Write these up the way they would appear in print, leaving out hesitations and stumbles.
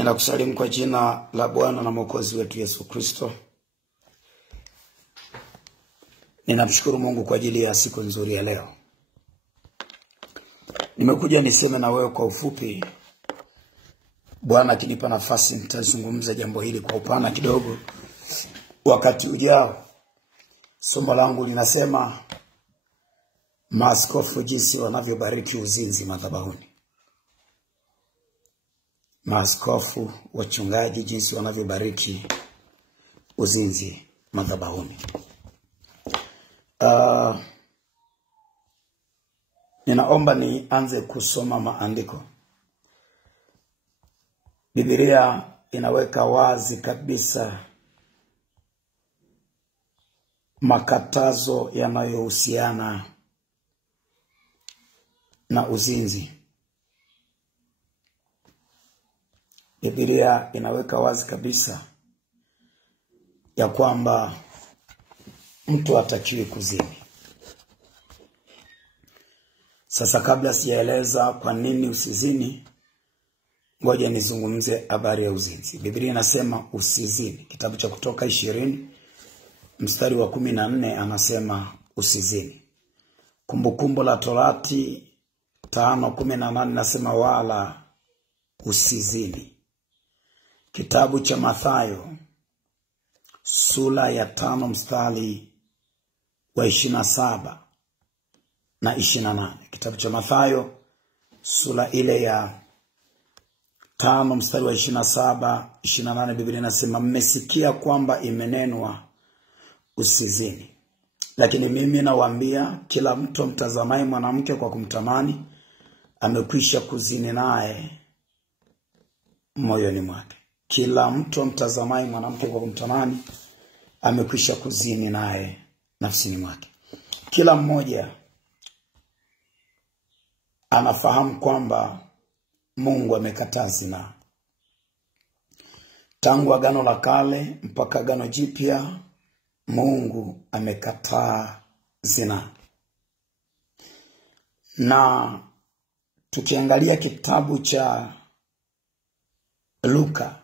Ninakusalimu kwa jina la Bwana na Mwokozi wetu Yesu Kristo. Ninamshukuru Mungu kwa ajili ya siku nzuri ya leo. Nimekuja niseme na wewe kwa ufupi. Bwana akinipa nafasi nitazungumza jambo hili kwa upana kidogo. Wakati ujao, somo langu linasema maaskofu jinsi wanavyobariki uzinzi madhabahuni. Maaskofu, wachungaji jinsi wanavyobariki uzinzi madhabahuni. Ninaomba nianze kusoma maandiko. Biblia inaweka wazi kabisa makatazo yanayohusiana na uzinzi. Biblia inaweka wazi kabisa ya kwamba mtu hatakiwi kuzini. Sasa kabla sijaeleza kwa nini usizini, ngoja nizungumze habari ya uzinzi. Biblia inasema usizini. Kitabu cha Kutoka 20 mstari wa 14 anasema usizini. Kumbukumbu la Torati 5:18 nasema wala usizini. Kitabu cha Mathayo sura ya 5 mstari wa 27 na 28. Kitabu cha Mathayo sura ile ya 5 mstari wa 27, 28, Biblia inasema mmesikia kwamba imenenwa usizini. Lakini mimi nawaambia kila mtu mtazamaye mwanamke kwa kumtamani amekwisha kuzini naye moyoni mwake. Kila mtu mtazamaye mwanamke kwa kumtamani amekwisha kuzini naye nafsini mwake. Kila mmoja anafahamu kwamba Mungu amekataa zina. Tangu Agano la Kale mpaka Agano Jipya, Mungu amekataa zina. Na tukiangalia kitabu cha Luka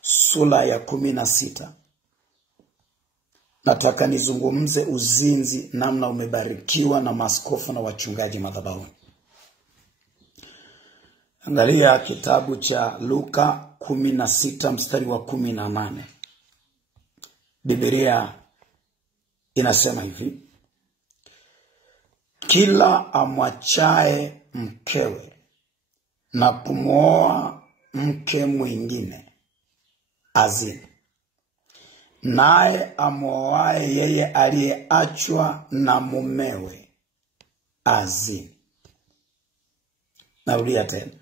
sura ya 16, nataka nizungumze uzinzi namna umebarikiwa na maaskofu na wachungaji madhabahuni. Angalia kitabu cha Luka 16 mstari wa 18. Biblia inasema hivi: kila amwachae mkewe na kumwoa mke mwingine azini, naye amwoaye yeye aliyeachwa na mumewe azini. Narudia tena.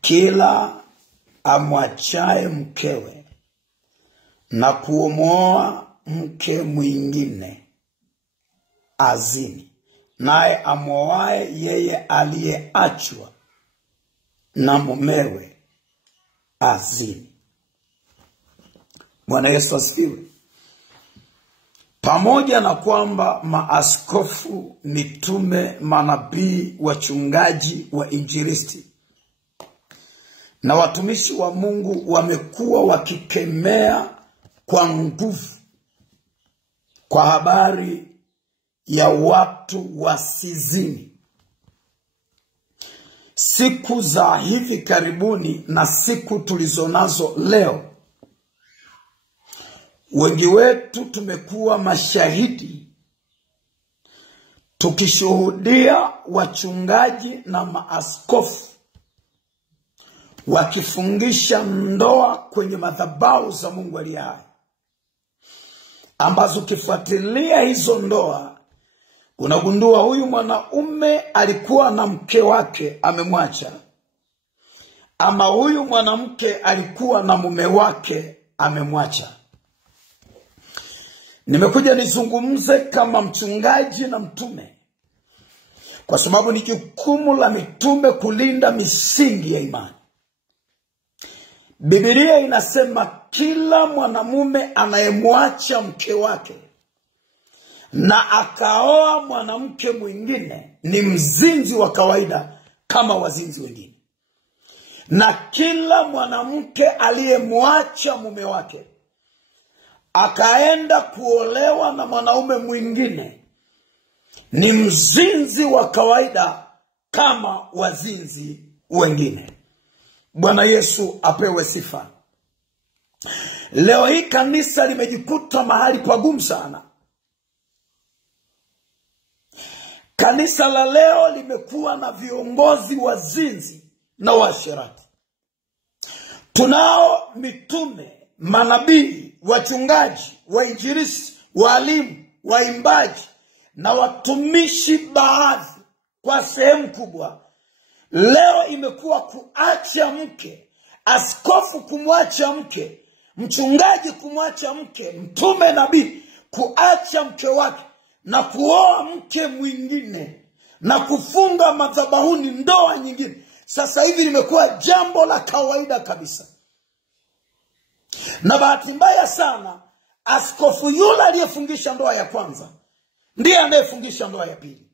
Kila amwachae mkewe na kumwoa mke mwingine azini, naye amwoaye yeye aliyeachwa na mumewe azini. Bwana Yesu asifiwe. Pamoja na kwamba maaskofu, mitume, manabii, wachungaji, wainjilisti na watumishi wa Mungu wamekuwa wakikemea kwa nguvu kwa habari ya watu wasizini, siku za hivi karibuni na siku tulizonazo leo, wengi wetu tumekuwa mashahidi tukishuhudia wachungaji na maaskofu wakifungisha ndoa kwenye madhabahu za Mungu aliye hai, ambazo ukifuatilia hizo ndoa unagundua huyu mwanaume alikuwa na mke wake amemwacha, ama huyu mwanamke alikuwa na mume wake amemwacha. Nimekuja nizungumze kama mchungaji na mtume, kwa sababu ni jukumu la mitume kulinda misingi ya imani. Biblia inasema kila mwanamume anayemwacha mke wake na akaoa mwanamke mwingine ni mzinzi wa kawaida kama wazinzi wengine. Na kila mwanamke aliyemwacha mume wake akaenda kuolewa na mwanaume mwingine ni mzinzi wa kawaida kama wazinzi wengine. Bwana Yesu apewe sifa. Leo hii kanisa limejikuta mahali pagumu sana. Kanisa la leo limekuwa na viongozi wazinzi na washerati. Tunao mitume, manabii, wachungaji, wainjilisti, walimu, waimbaji na watumishi baadhi kwa sehemu kubwa. Leo imekuwa kuacha mke, askofu kumwacha mke, mchungaji kumwacha mke, mtume, nabii kuacha mke wake na kuoa mke mwingine na kufunga madhabahuni ndoa nyingine. Sasa hivi limekuwa jambo la kawaida kabisa. Na bahati mbaya sana, askofu yule aliyefungisha ndoa ya kwanza ndiye anayefungisha ndoa ya pili.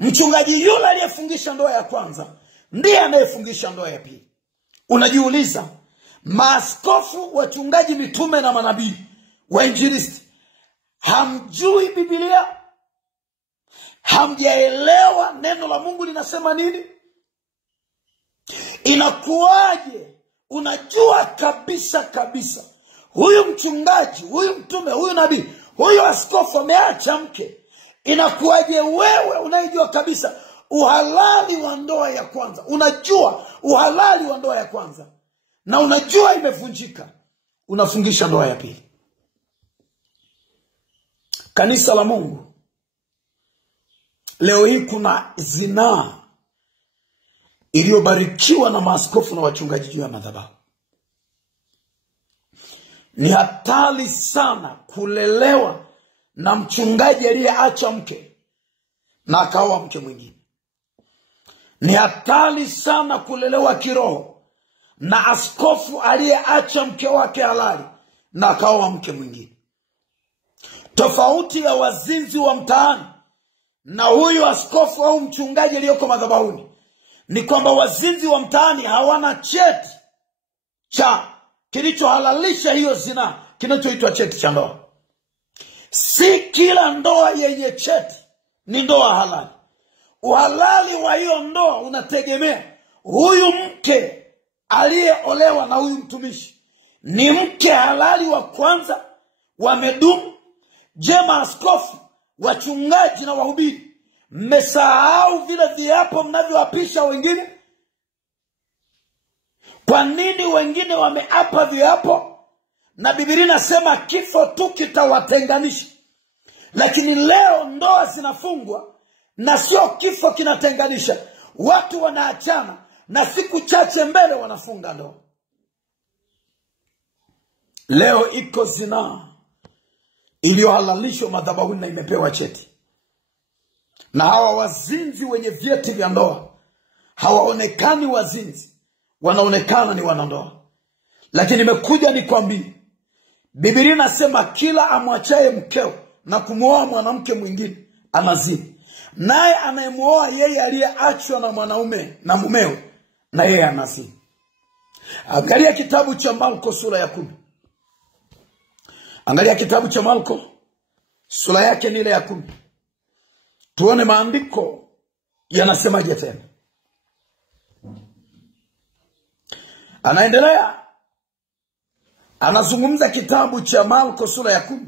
Mchungaji yule aliyefungisha ndoa ya kwanza ndiye anayefungisha ndoa ya pili. Unajiuliza, maaskofu, wachungaji, mitume na manabii, wainjilisti, hamjui Biblia? Hamjaelewa neno la Mungu linasema nini? Inakuwaje unajua kabisa huyu mchungaji, huyu mtume, huyu nabii, huyu askofu ameacha mke? Inakuwaje wewe unayejua kabisa uhalali wa ndoa ya kwanza, unajua uhalali wa ndoa ya kwanza na unajua imevunjika, unafungisha ndoa ya pili? Kanisa la Mungu, leo hii kuna zinaa iliyobarikiwa na maaskofu na wachungaji juu ya madhabahu. Ni hatari sana kulelewa na mchungaji aliyeacha mke na akaoa mke mwingine. Ni hatari sana kulelewa kiroho na askofu aliyeacha mke wake halali na akaoa mke mwingine. Tofauti ya wazinzi wa mtaani na huyu askofu au mchungaji aliyoko madhabahuni ni kwamba wazinzi wa mtaani hawana cheti cha kilichohalalisha hiyo zina, kinachoitwa cheti cha ndoa. Si kila ndoa yenye cheti ni ndoa halali. Uhalali wa hiyo ndoa unategemea huyu mke aliyeolewa na huyu mtumishi ni mke halali wa kwanza, wamedumu. Je, maaskofu, wachungaji na wahubiri, mmesahau vile viapo mnavyoapisha wengine? Kwa nini wengine wameapa viapo na Biblia inasema kifo tu kitawatenganisha? Lakini leo ndoa zinafungwa na sio kifo kinatenganisha. Watu wanaachana na siku chache mbele wanafunga ndoa. Leo iko zinaa iliyohalalishwa madhabahuni na imepewa cheti. Na hawa wazinzi wenye vyeti vya ndoa hawaonekani wazinzi, wanaonekana ni wanandoa. Lakini nimekuja nikwambie, Biblia inasema kila amwachaye mkeo na kumwoa mwanamke mwingine anazini. Naye anayemuoa yeye aliyeachwa na mwanaume na mumewe, na yeye anazini. Angalia kitabu cha Marko sura ya 10. Angalia kitabu cha Marko sura yake ni ile ya 10. Tuone maandiko yanasemaje tena. Anaendelea, anazungumza kitabu cha Marko sura ya 10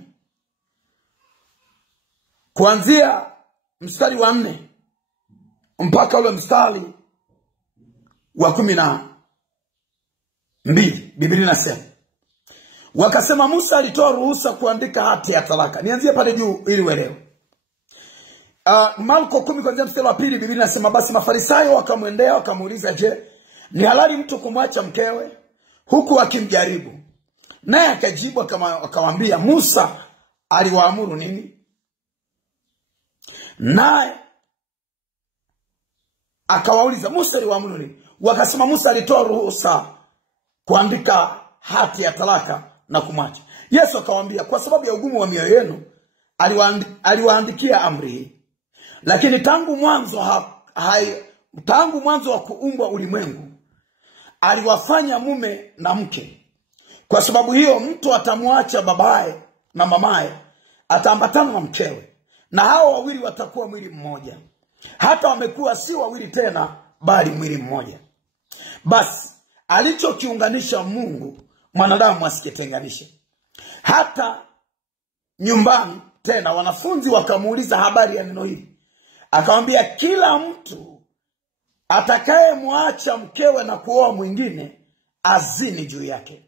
kuanzia mstari wa 4 mpaka ule mstari wa 12. Biblia inasema, wakasema Musa alitoa ruhusa kuandika hati ya talaka. Nianzie pale juu ili uelewe. Marko 10 kuanzia mstari wa 2, Biblia inasema, basi Mafarisayo wakamwendea wakamuuliza, je, ni halali mtu kumwacha mkewe? Huku akimjaribu. Naye akajibu akamwambia, Musa aliwaamuru nini? Naye akawauliza, Musa aliwaamuru nini? Wakasema, Musa alitoa ruhusa kuandika hati ya talaka na kumwacha. Yesu akawaambia, kwa sababu ya ugumu wa mioyo yenu aliwaandikia amri hii. Lakini tangu mwanzo wa kuumbwa ulimwengu aliwafanya mume na mke. Kwa sababu hiyo mtu atamwacha babaye na mamaye, ataambatana na mkewe, na hao wawili watakuwa mwili mmoja. Hata wamekuwa si wawili tena, bali mwili mmoja. Basi alichokiunganisha Mungu, mwanadamu asikitenganishe. Hata nyumbani tena wanafunzi wakamuuliza habari ya neno hili. Akamwambia, kila mtu atakayemwacha mkewe na kuoa mwingine azini juu yake.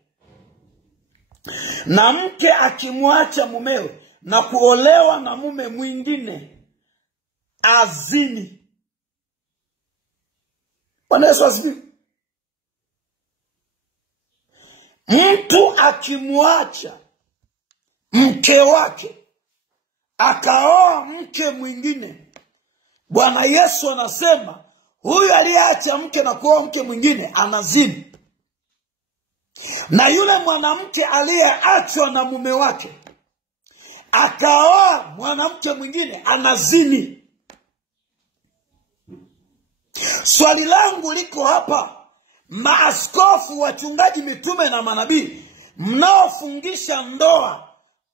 Na mke akimwacha mumewe na kuolewa na mume mwingine azini. Bwana Yesu asifiwe. Mtu akimwacha mke wake akaoa mke mwingine, Bwana Yesu anasema huyu aliyeacha mke na kuoa mke mwingine anazini. Na yule mwanamke aliyeachwa na mume wake akaoa mwanamke mwingine anazini. Swali langu liko hapa, maaskofu, wachungaji, mitume na manabii mnaofungisha ndoa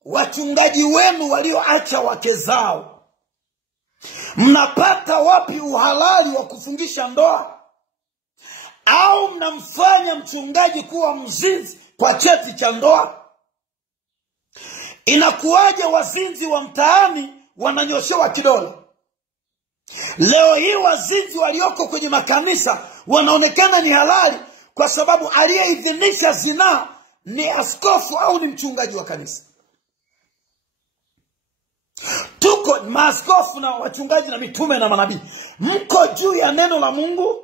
wachungaji wenu walioacha wake zao, mnapata wapi uhalali wa kufungisha ndoa? Au mnamfanya mchungaji kuwa mzinzi kwa cheti cha ndoa? Inakuwaje wazinzi wa mtaani wananyoshewa kidole? Leo hii wazinzi walioko kwenye makanisa wanaonekana ni halali kwa sababu aliyeidhinisha zinaa ni askofu au ni mchungaji wa kanisa. Tuko maaskofu na wachungaji na mitume na manabii, mko juu ya neno la Mungu?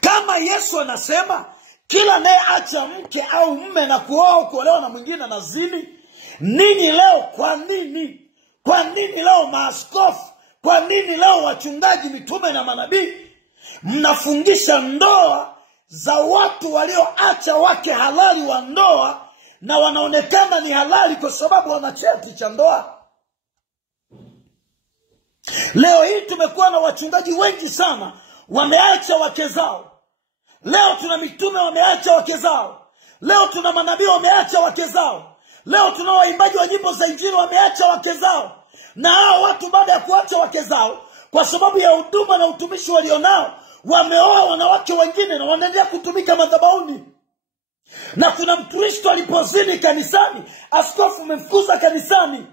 Kama Yesu anasema kila anayeacha mke au mume na kuoa kuolewa na mwingine na zini, nini leo? Kwa nini leo maaskofu, kwa nini leo wachungaji, mitume na manabii mnafungisha ndoa za watu walioacha wake halali wa ndoa na wanaonekana ni halali kwa sababu wana cheti cha ndoa? Leo hii tumekuwa na wachungaji wengi sana wameacha wake zao. Leo tuna mitume wameacha wake zao. Leo tuna manabii wameacha wake zao. Leo tuna waimbaji wa nyimbo za injili wameacha wake zao. Na hao watu baada ya kuacha wake zao, kwa sababu ya huduma na utumishi walionao, wameoa wanawake wengine na wanaendelea kutumika madhabahuni. Na kuna Mkristo alipozini kanisani, askofu umemfukuza kanisani.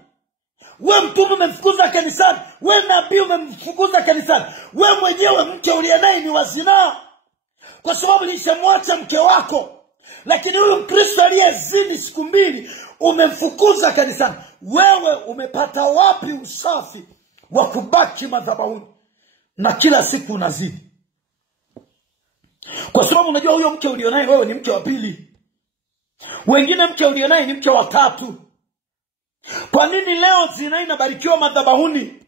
We mtume umemfukuza kanisani. We nabii umemfukuza kanisani. We mwenyewe mke uliye naye ni wazinaa kwa sababu nilishamwacha mke wako. Lakini huyu Mkristo aliyezini siku mbili umemfukuza kanisani. Wewe umepata wapi usafi wa kubaki madhabahuni na kila siku unazini? Kwa sababu unajua huyo mke ulionaye wewe ni mke wa pili. Wengine mke ulionaye ni mke wa tatu. Kwa nini leo zina inabarikiwa madhabahuni?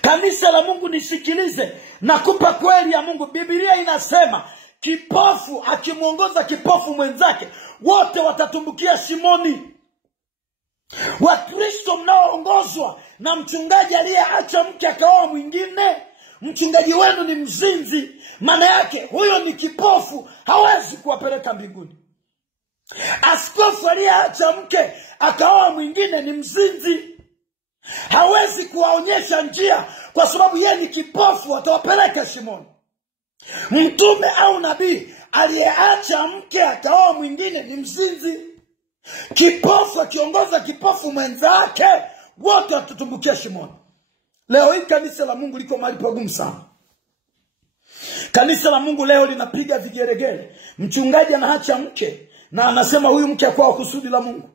Kanisa la Mungu nisikilize, nakupa kweli ya Mungu. Biblia inasema kipofu akimuongoza kipofu mwenzake wote watatumbukia shimoni. Wakristo mnaoongozwa na mchungaji aliyeacha mke akaoa mwingine, mchungaji wenu ni mzinzi. Maana yake huyo ni kipofu, hawezi kuwapeleka mbinguni. Askofu aliyeacha mke akaoa mwingine ni mzinzi, hawezi kuwaonyesha njia kwa sababu yeye ni kipofu, atawapeleka shimoni. Mtume au nabii aliyeacha mke akaoa mwingine ni mzinzi. Kipofu akiongoza kipofu mwenzake wote watatumbukia shimoni. Leo hii kanisa la Mungu liko mahali pagumu sana. Kanisa la Mungu leo linapiga vigeregere. Mchungaji anaacha mke na anasema huyu mke kwa kusudi la Mungu.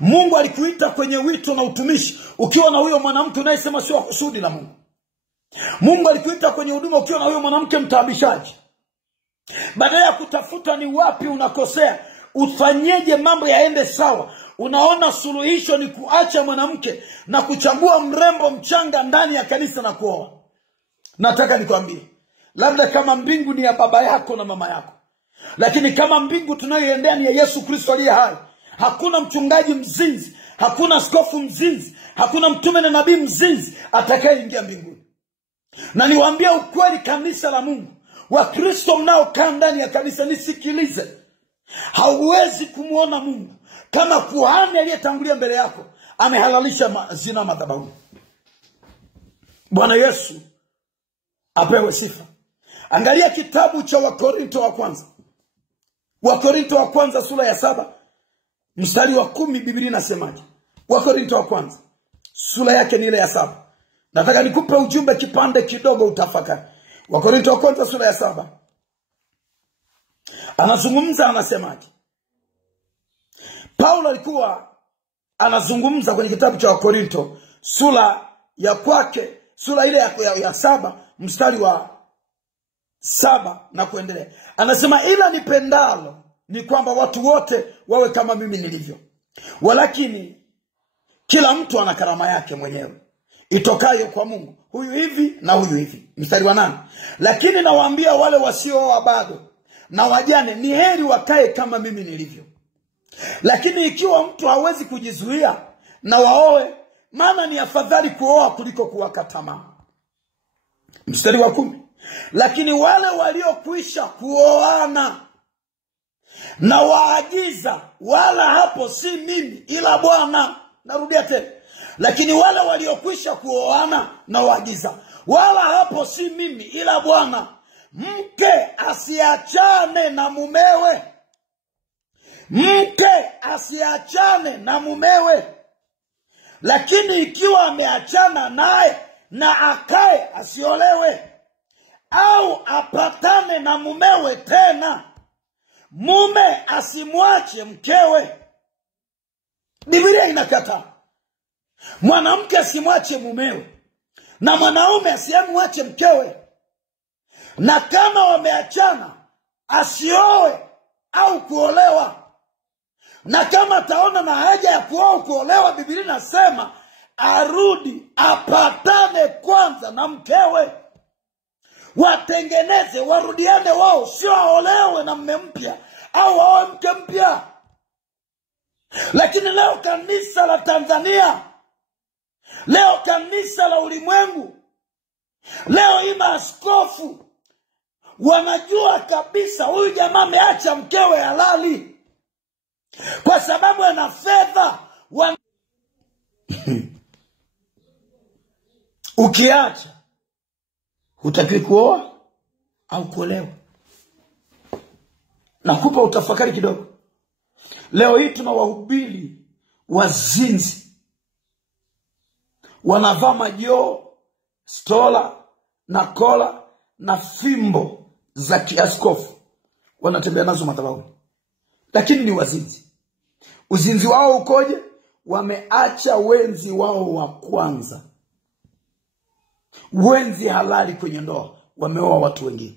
Mungu alikuita kwenye wito na utumishi ukiwa na huyo mwanamke unayesema sio kusudi la Mungu. Mungu alikuita kwenye huduma ukiwa na huyo mwanamke mtaabishaji. Badala ya kutafuta ni wapi unakosea, ufanyeje mambo yaende sawa, unaona suluhisho ni kuacha mwanamke na kuchagua mrembo mchanga ndani ya kanisa na kuoa. Nataka nikwambie, labda kama mbingu ni ya baba yako na mama yako, lakini kama mbingu tunayoendea ni ya Yesu Kristo aliye hai, hakuna mchungaji mzinzi, hakuna askofu mzinzi, hakuna mtume na nabii mzinzi atakayeingia mbinguni. Na niwaambia ukweli, kanisa la Mungu, Wakristo mnaokaa ndani ya kanisa, nisikilize. Hauwezi kumuona Mungu kama kuhani aliyetangulia mbele yako amehalalisha zina madhabahuni. Bwana Yesu apewe sifa. Angalia kitabu cha Wakorinto wa kwanza. Wakorinto wa kwanza sura ya 7 mstari wa 10, Biblia inasemaje? Wakorinto wa kwanza sura yake ni ile ya 7. Nataka nikupe ujumbe kipande kidogo utafakari. Wakorinto wa kwanza sura ya 7. Anazungumza, anasemaje? Paulo alikuwa anazungumza kwenye kitabu cha Wakorinto sura ya kwake, sura ile ya 7 mstari wa 7 na kuendelea. Anasema, ila nipendalo ni kwamba watu wote wawe kama mimi nilivyo. Walakini kila mtu ana karama yake mwenyewe itokayo kwa Mungu, huyu hivi na huyu hivi. Mstari wa 8. Lakini nawaambia wale wasiooa bado na wajane, ni heri wakae kama mimi nilivyo. Lakini ikiwa mtu hawezi kujizuia, na waoe, maana ni afadhali kuoa kuliko kuwaka tamaa. Mstari wa 10. Lakini wale waliokwisha kuoana na waagiza, wala hapo si mimi ila Bwana. Narudia tena. Lakini wale waliokwisha kuoana na waagiza, wala hapo si mimi ila Bwana. Mke asiachane na mumewe. Mke asiachane na mumewe. Lakini ikiwa ameachana naye, na akae asiolewe, au apatane na mumewe tena. Mume asimwache mkewe. Biblia inakataa. Mwanamke asimwache mumewe, na mwanaume asimwache mkewe. Na kama wameachana, asioe au kuolewa. Na kama ataona na haja ya kuoa au kuolewa, Biblia inasema arudi apatane kwanza na mkewe, watengeneze, warudiane wao, sio aolewe na mume mpya au aoe mke mpya. Lakini leo kanisa la Tanzania, leo kanisa la ulimwengu, leo hii maaskofu wanajua kabisa huyu jamaa ameacha mkewe halali kwa sababu ana fedha. Ukiacha hutakiwi kuoa au kuolewa. Nakupa utafakari kidogo. Leo hii tuna wahubiri wazinzi, wanavaa majoo, stola na kola na fimbo za kiaskofu, wanatembea nazo madhabahuni, lakini ni wazinzi. Uzinzi wao ukoje? Wameacha wenzi wao wa kwanza, wenzi halali kwenye ndoa, wameoa watu wengine.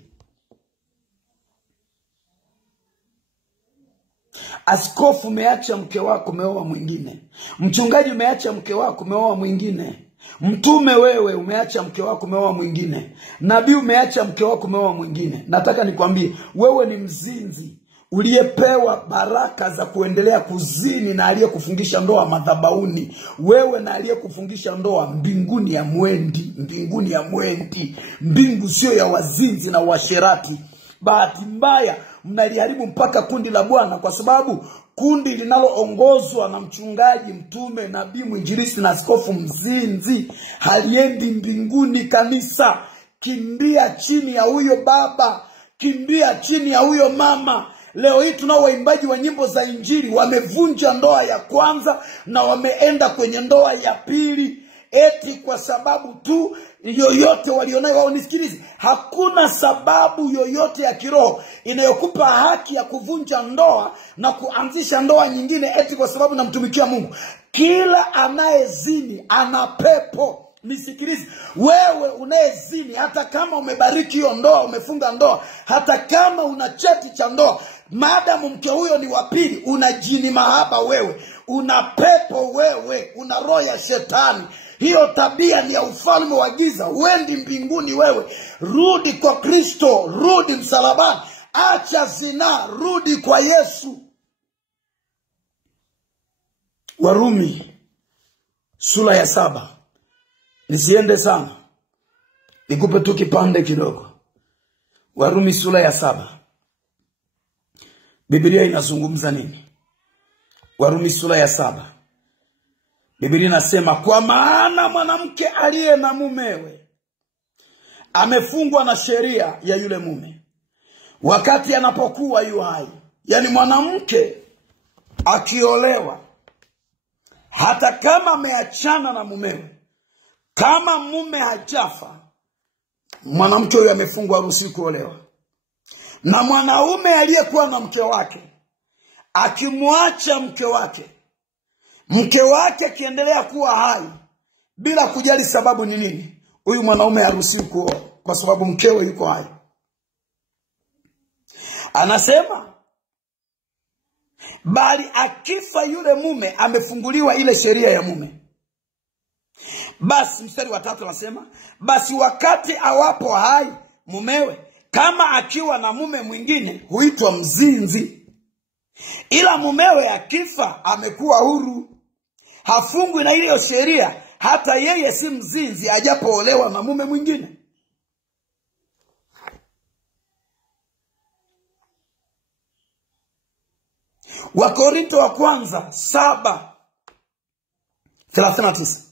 Askofu umeacha mke wako, umeoa mwingine. Mchungaji umeacha mke wako, umeoa mwingine. Mtume wewe umeacha mke wako, umeoa mwingine. Nabii umeacha mke wako, umeoa mwingine. Nataka nikwambie, wewe ni mzinzi uliyepewa baraka za kuendelea kuzini na aliyekufungisha ndoa madhabahuni. Wewe na aliyekufungisha ndoa mbinguni ya mwendi, mbinguni ya mwendi. Mbingu sio ya wazinzi na washerati. Bahati mbaya mnaliharibu mpaka kundi la Bwana, kwa sababu kundi linaloongozwa na mchungaji, mtume, nabii, mwinjilisti na askofu mzinzi haliendi mbinguni. Kanisa, kimbia chini ya huyo baba, kimbia chini ya huyo mama. Leo hii tunao waimbaji wa nyimbo za injili wamevunja ndoa ya kwanza na wameenda kwenye ndoa ya pili, eti kwa sababu tu yoyote walionayo wao. Nisikilize, hakuna sababu yoyote ya kiroho inayokupa haki ya kuvunja ndoa na kuanzisha ndoa nyingine eti kwa sababu namtumikia Mungu. Kila anayezini ana pepo. Nisikilize, wewe unayezini, hata kama umebariki hiyo ndoa, umefunga ndoa, hata kama una cheti cha ndoa, maadamu mke huyo ni wa pili, una jini mahaba wewe, una pepo wewe, una roho ya shetani. Hiyo tabia ni ya ufalme wa giza, huendi mbinguni wewe. Rudi kwa Kristo, rudi msalabani, acha zina, rudi kwa Yesu. Warumi sura ya 7. Nisiende sana, nikupe tu kipande kidogo. Warumi sura ya 7. Biblia inazungumza nini? Warumi sura ya 7. Biblia inasema, kwa maana mwanamke aliye na mumewe amefungwa na sheria ya yule mume wakati anapokuwa yu hai. Yani mwanamke akiolewa, hata kama ameachana na mumewe, kama mume hajafa, mwanamke huyo amefungwa, haruhusiwi kuolewa. Na mwanaume aliyekuwa na mke wake akimwacha mke wake akiendelea kuwa hai bila kujali sababu ni nini, huyu mwanaume haruhusiwi kuoa kwa sababu mkewe yuko hai. Anasema, bali akifa yule mume amefunguliwa ile sheria ya mume. Basi mstari wa 3 anasema, basi wakati awapo hai mumewe, kama akiwa na mume mwingine huitwa mzinzi. Ila mumewe akifa amekuwa huru, hafungwi na ile sheria, hata yeye si mzinzi ajapoolewa na mume mwingine. Wakorintho wa kwanza 7:39.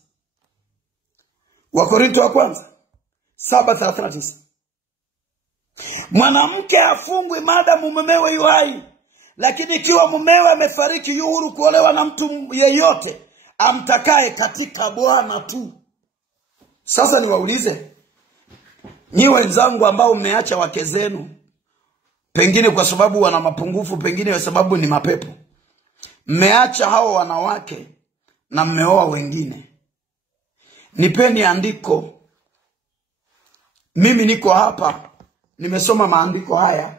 Wakorintho wa kwanza 7:39. Mwanamke hafungwi maadamu mumewe yu hai, lakini ikiwa mumewe amefariki yu huru kuolewa na mtu yeyote amtakaye katika Bwana tu. Sasa niwaulize nyi wenzangu ambao mmeacha wake zenu, pengine kwa sababu wana mapungufu, pengine kwa sababu ni mapepo, mmeacha hao wanawake na mmeoa wengine, nipeni andiko. Mimi niko hapa, nimesoma maandiko haya,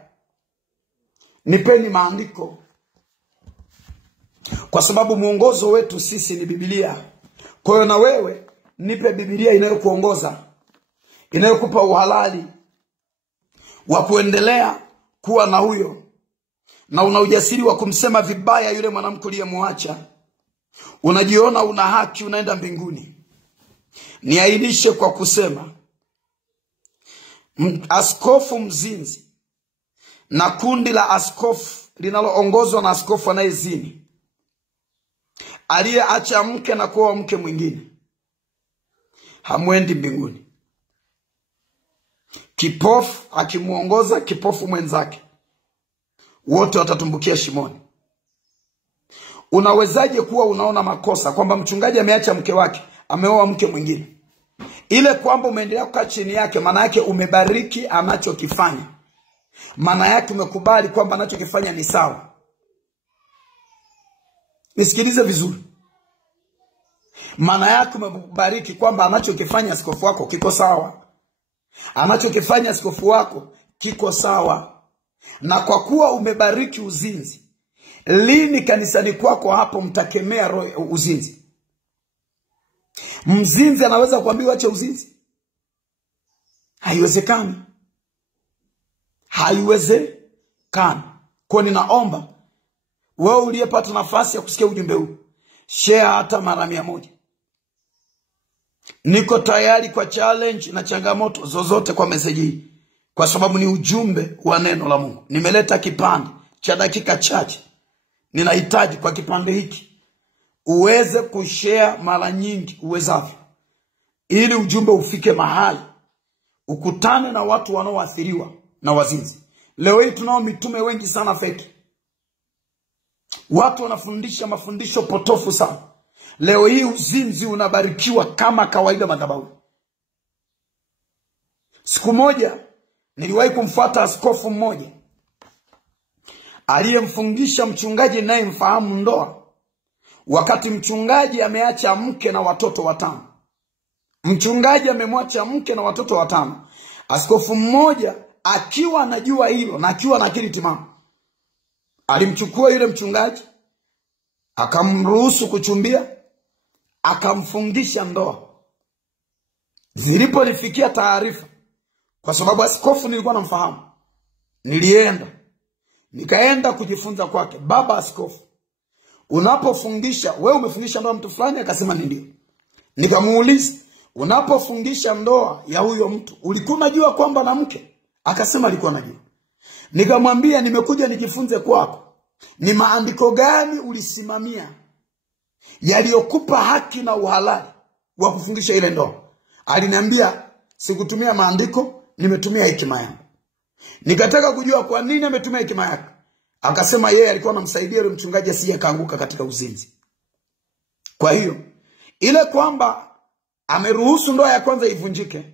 nipeni maandiko, kwa sababu mwongozo wetu sisi ni Biblia. Kwa hiyo na wewe nipe Biblia inayokuongoza, inayokupa uhalali wa kuendelea kuwa na huyo, na una ujasiri wa kumsema vibaya yule mwanamke uliyemwacha. Unajiona una haki, unaenda mbinguni. Niainishe kwa kusema, askofu mzinzi na kundi la askofu linaloongozwa na askofu anayezini, aliyeacha mke na kuoa mke mwingine, hamwendi mbinguni. Kipofu akimuongoza kipofu mwenzake, wote watatumbukia shimoni. Unawezaje kuwa unaona makosa kwamba mchungaji ameacha mke wake, ameoa mke mwingine? Ile kwamba umeendelea kukaa chini yake, maana yake umebariki anachokifanya. Maana yake umekubali kwamba anachokifanya ni sawa. Nisikilize vizuri. Maana yake umebariki kwamba anachokifanya askofu wako kiko sawa. Anachokifanya askofu wako kiko sawa. Na kwa kuwa umebariki uzinzi, lini kanisani kwako hapo mtakemea roho uzinzi? Mzinzi anaweza kuambiwa acha uzinzi? Haiwezekani. Haiwezekani. Kwa ninaomba wewe uliyepata nafasi ya kusikia ujumbe huu, share hata mara 100. Niko tayari kwa challenge na changamoto zozote kwa message hii, kwa sababu ni ujumbe wa neno la Mungu. Nimeleta kipande cha dakika chache. Ninahitaji kwa kipande hiki uweze kushare mara nyingi uwezavyo, ili ujumbe ufike mahali, ukutane na watu wanaoathiriwa na wazinzi. Leo hii tunao mitume wengi sana feki. Watu wanafundisha mafundisho potofu sana. Leo hii uzinzi unabarikiwa kama kawaida madhabahu. Siku moja niliwahi kumfuata askofu mmoja aliyemfungisha mchungaji naye mfahamu ndoa, wakati mchungaji ameacha mke na watoto 5. Mchungaji amemwacha mke na watoto 5. Askofu mmoja akiwa anajua hilo na akiwa na akili timamu, alimchukua yule mchungaji, akamruhusu kuchumbia, akamfungisha ndoa. Ziliponifikia taarifa, kwa sababu askofu nilikuwa namfahamu, nikaenda kujifunza kwake. Baba askofu, unapofungisha, wewe umefungisha ndoa mtu fulani? Akasema ndio. Nikamuuliza, unapofungisha ndoa ya huyo mtu, ulikuwa unajua kwamba na mke? Akasema alikuwa anajua. Nikamwambia nimekuja nijifunze kwako. Ni maandiko gani ulisimamia yaliyokupa haki na uhalali wa kufungisha ile ndoa? Aliniambia sikutumia maandiko, nimetumia hekima yangu. Nikataka kujua kwa nini ametumia hekima yake. Akasema yeye alikuwa anamsaidia yule mchungaji asije kaanguka katika uzinzi. Kwa hiyo ile kwamba ameruhusu ndoa ya kwanza ivunjike,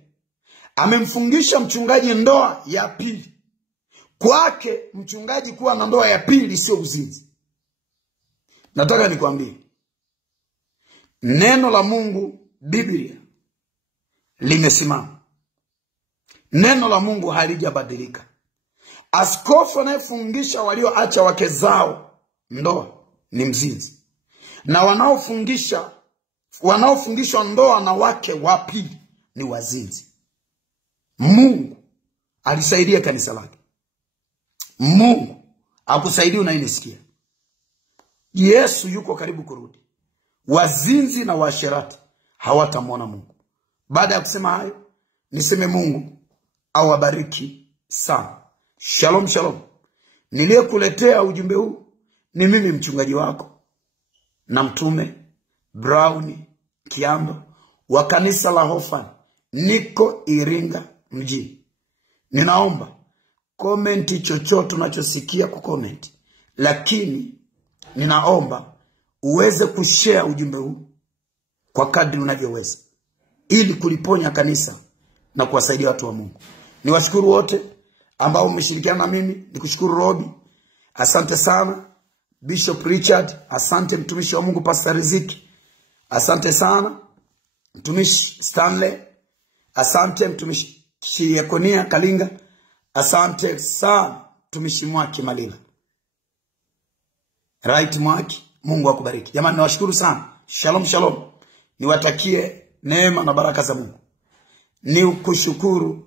amemfungisha mchungaji ndoa ya pili. Kwake mchungaji kuwa na ndoa ya pili sio uzinzi. Nataka nikwambie, neno la Mungu, Biblia, limesimama. Neno la Mungu halijabadilika. Askofu anayefungisha walioacha wake zao ndoa ni mzinzi, na wanaofungishwa ndoa na wake wa pili ni wazinzi. Mungu alisaidia kanisa lake. Mungu akusaidia unayenisikia. Yesu yuko karibu kurudi. Wazinzi na washerati hawatamwona Mungu. Baada ya kusema hayo, niseme Mungu awabariki sana. Shalom shalom. Niliyekuletea ujumbe huu ni mimi mchungaji wako na mtume Brown Kiambo wa kanisa la Hofan. Niko Iringa mjini. Ninaomba komenti chochote unachosikia kukomenti, lakini ninaomba uweze kushare ujumbe huu kwa kadri unavyoweza, ili kuliponya kanisa na kuwasaidia watu wa Mungu. Niwashukuru wote ambao umeshirikiana na mimi. Nikushukuru Robi, asante sana. Bishop Richard, asante. Mtumishi wa Mungu Pastor Riziki, asante sana. Mtumishi Stanley, asante. Mtumishi Yekonia Kalinga, asante sana. Mtumishi Mwaki Malila, right Mwaki, Mungu akubariki. Jamani, nawashukuru sana. Shalom shalom. Niwatakie neema na baraka za Mungu. Ni kushukuru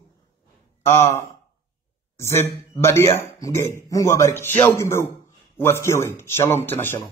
Zebadia Mgeni. Mungu awabariki. Share ujumbe huu uwafikie wengi. Shalom tena shalom.